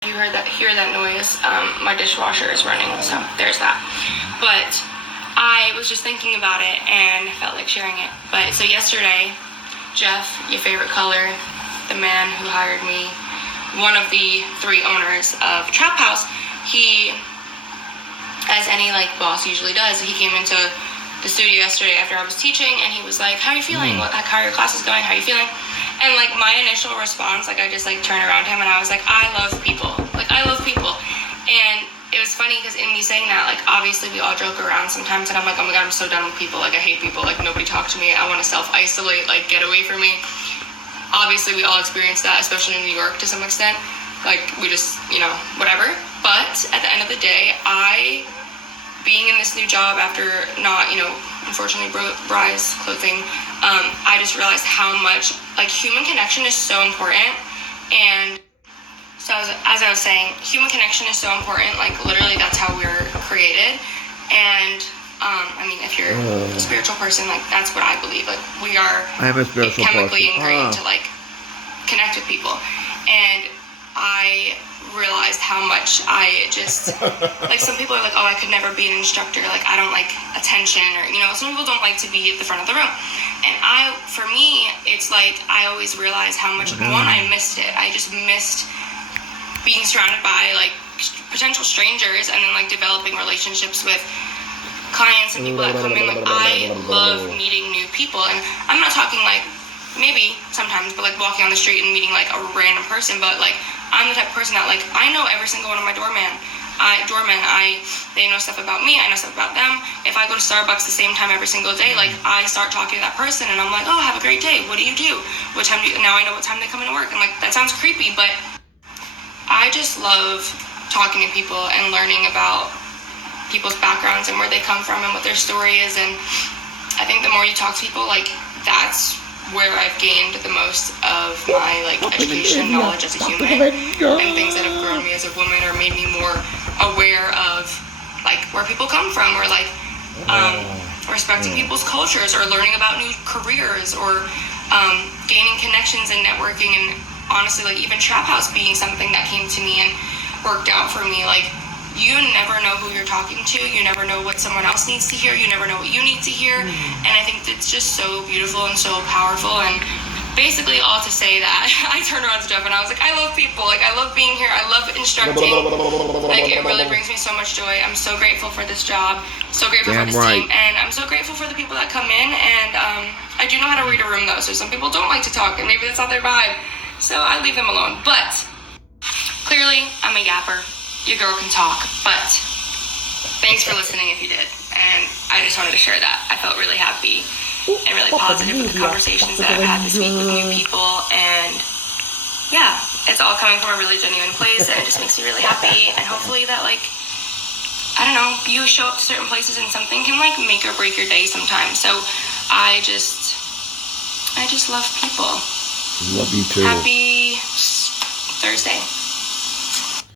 You hear that noise, my dishwasher is running, so there's that. But I was just thinking about it and felt like sharing it. But so yesterday, Jeff, your favorite color, the man who hired me, one of the 3 owners of Trap House, he, as any like boss usually does, he came into the studio yesterday after I was teaching, and he was like, "How are you feeling? How are your classes going? How are you feeling?" And like my initial response, like I just like turned around to him and I was like, "I love people. Like I love people." And it was funny because in me saying that, like obviously we all joke around sometimes, and I'm like, "Oh my god, I'm so done with people. Like I hate people. Like nobody talk to me. I want to self-isolate. Like get away from me." Obviously we all experience that, especially in New York to some extent. Like we just, whatever. But at the end of the day, being in this new job after not, unfortunately, Bry's clothing, I just realized how much, like, human connection is so important. And so as I was saying, human connection is so important. Like, literally, that's how we're created. And, if you're a spiritual person, like, that's what I believe. Like, we are chemically ingrained to, like, connect with people. And I realized how much I just like, some people are like, "Oh, I could never be an instructor, like I don't like attention," or some people don't like to be at the front of the room. And for me, it's like I always realize how much I missed it. I just missed being surrounded by like potential strangers, and then like developing relationships with clients and people that come in. Like I love meeting new people, and I'm not talking like maybe sometimes, but like walking on the street and meeting like a random person. But like I'm the type of person that like I know every single one of my doormen. They know stuff about me. I know stuff about them. If I go to Starbucks the same time every single day, like I start talking to that person, and I'm like, "Oh, have a great day. What do you do? What time do you?" Now I know what time they come into work, and like that sounds creepy, but I just love talking to people and learning about people's backgrounds and where they come from and what their story is. And I think the more you talk to people, like that's where I've gained the most of my like education and knowledge as a human, and things that have grown me as a woman or made me more aware of like where people come from, or like respecting people's cultures, or learning about new careers, or gaining connections and networking. And honestly, like even Trap House being something that came to me and worked out for me, like you never know who you're talking to. You never know what someone else needs to hear. You never know what you need to hear. And I think it's just so beautiful and so powerful. And basically all to say that I turned around to Jeff and I was like, I love people. Like I love being here. I love instructing. Like it really brings me so much joy. I'm so grateful for this job. So grateful for this team. And I'm so grateful for the people that come in. And I do know how to read a room though. So some people don't like to talk, and maybe that's not their vibe. So I leave them alone. But clearly I'm a yapper. Your girl can talk, but thanks for listening if you did. And I just wanted to share that. I felt really happy and really positive with the conversations that I've had this week with new people. And yeah, it's all coming from a really genuine place, and it just makes me really happy. And hopefully that, like, I don't know, you show up to certain places and something can like make or break your day sometimes. So I just love people. Love you too. Happy Thursday.